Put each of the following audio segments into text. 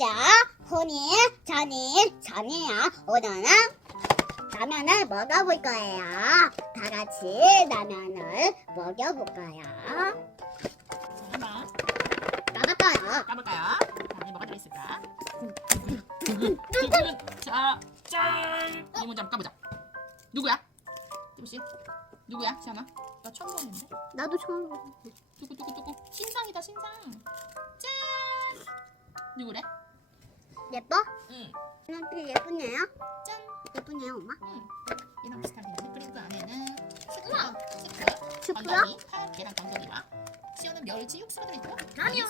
가자. 혼이, 전이, 전이야. 오늘은 라면을 먹어볼 거예요. 다 같이 라면을 먹여볼 거예요. 자, 한번 까볼까요? 까볼까요? 안에 뭐가 들어있을까? 자, 짠! 이 문제 한번 까보자. 누구야? 띠부씨? 누구야? 시연아? 나 처음 보는데? 나도 처음 봐. 누구 누구 누구? 신상이다 신상. 짠! 누구래? 예뻐? 응. 눈빛 예쁘네요. 짠! 예쁘네요, 엄마. 응. 얘랑 비슷하게 그리고 그 안에는 스프, 스프, 스프요? 건더기, 파, 계란 건더기와 시연은 멸치 육수가 들어있고. 우리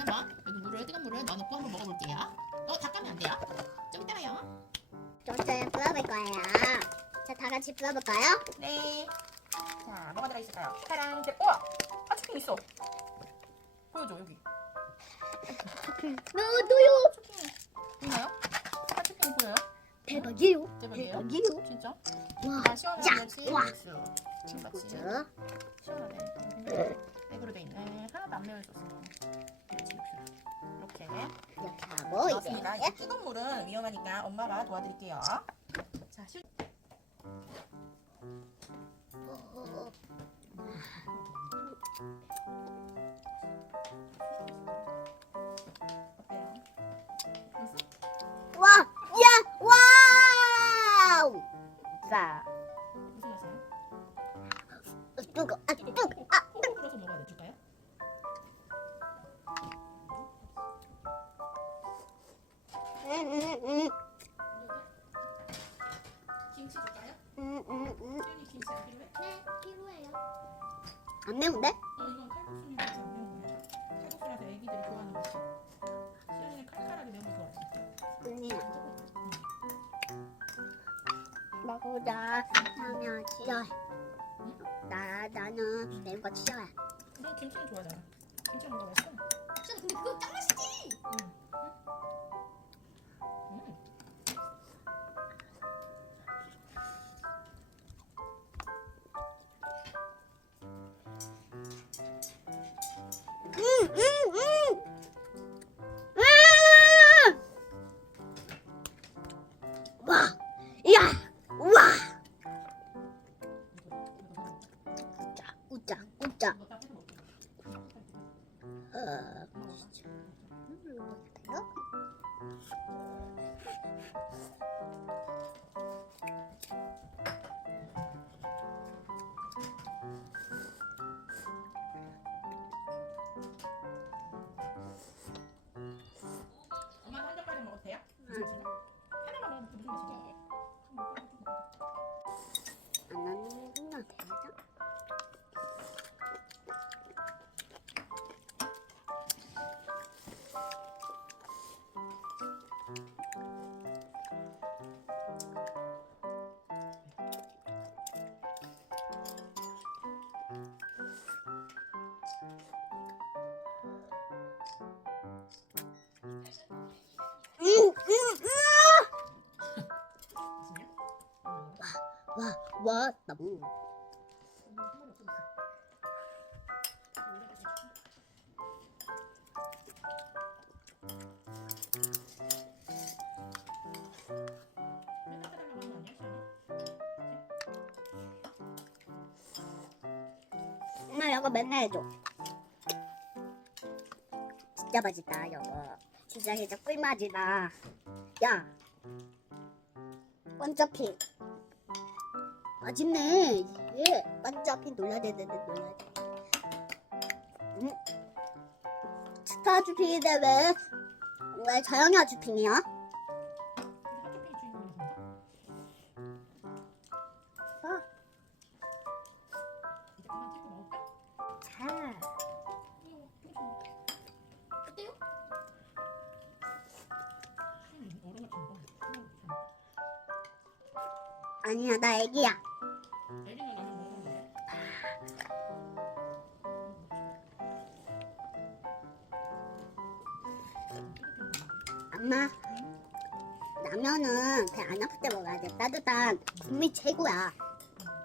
한번 여기 물을 뜨거운 물을 넣어놓고 한번 먹어볼게요. 어, 다 까면 안 돼요. 좀 이따가요. 저는 불어볼 거예요. 자, 다 같이 불어볼까요? 네. 자, 뭐가 들어있을까요? 파란색. 우와! 아, 치킨 있어. 보여줘, 여기. 나도요. 치킨 보이나요? 대박이에요. 대박이에요. 대박이에요. 진짜? 와, 아, 시원한 자, 멸치 와. 육수. 시원하네. 백으로 돼 있네. 하나도 안 육수. 이렇게 이렇게 하고 넣었습니다. 이제 뜨거운 물은 위험하니까 엄마가 도와드릴게요. 자, 실. 어때요? 자, 무슨 맛이에요? 뜨거, 아, 뜨거, 아, 콩 풀어서 먹어야 돼. 줄까요? 음, 음, 음, 김치 줄까요? 음, 음, 음. 시연이 김치 안 필요해? 네, 필요해요. 안 매운데? 어, 이건 칼국수니까 안 매운 거야. 칼국수라서 애기들이 좋아하는 거지. 시연이는 칼칼하게 매운 거 좋아해. 언니. 먹보다 하면 싫어해. 나 나는 매운 거 싫어해. 너 김치는 좋아하잖아. 김치 먹어 맛있어. 진짜 근데 그거 짱 맛있지. 응. 먹자. 어. 진짜. 와, 와, 너무. 엄마 이거 맨날 해줘. 진짜 맛있다 이거. 진짜 진짜 꿀맛이다. 야, 번쩍핑. 맛있네. 예, 번쩍핑 놀라야 되는데 놀라야 돼. 음. 스타 주핑인데 왜, 왜 자연이 주핑이야? 아? 아니야, 나 애기야. 엄마, 라면은 배 안 아플 때 먹어야 돼. 따뜻한 국물 최고야.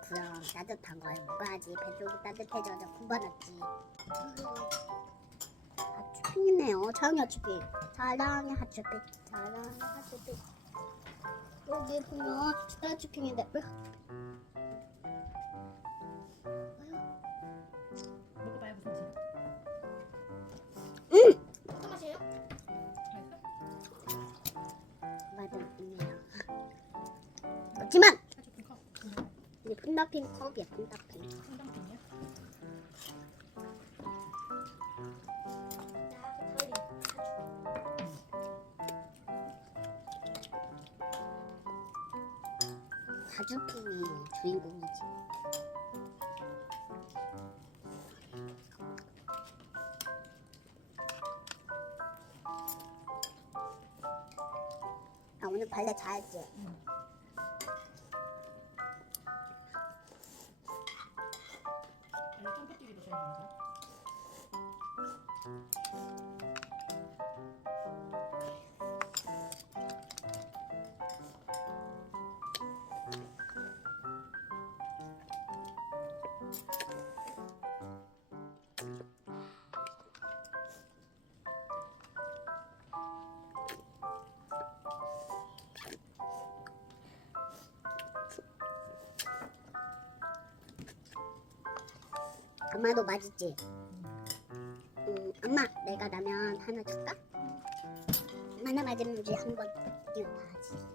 그럼 따뜻한 걸 먹어야지 배 속이 따뜻해져서 군번없지. 아, 하츄핑이네요. 자랑이 하츄핑. 자랑이 하츄핑. 자랑이 하츄핑. 여기 보면 스타 하츄핑인데 있네요. 그렇지만 아주 큰 컵. 이 푼다핑 컵이야 푼다핑. 상당히 자주품이 주인공이지. 아 오늘 발레 잘했지. 아 엄마도 맛있지. 음, 엄마 내가 라면 하나 줄까? 얼마나 맛있는지 한번 느껴봐야지.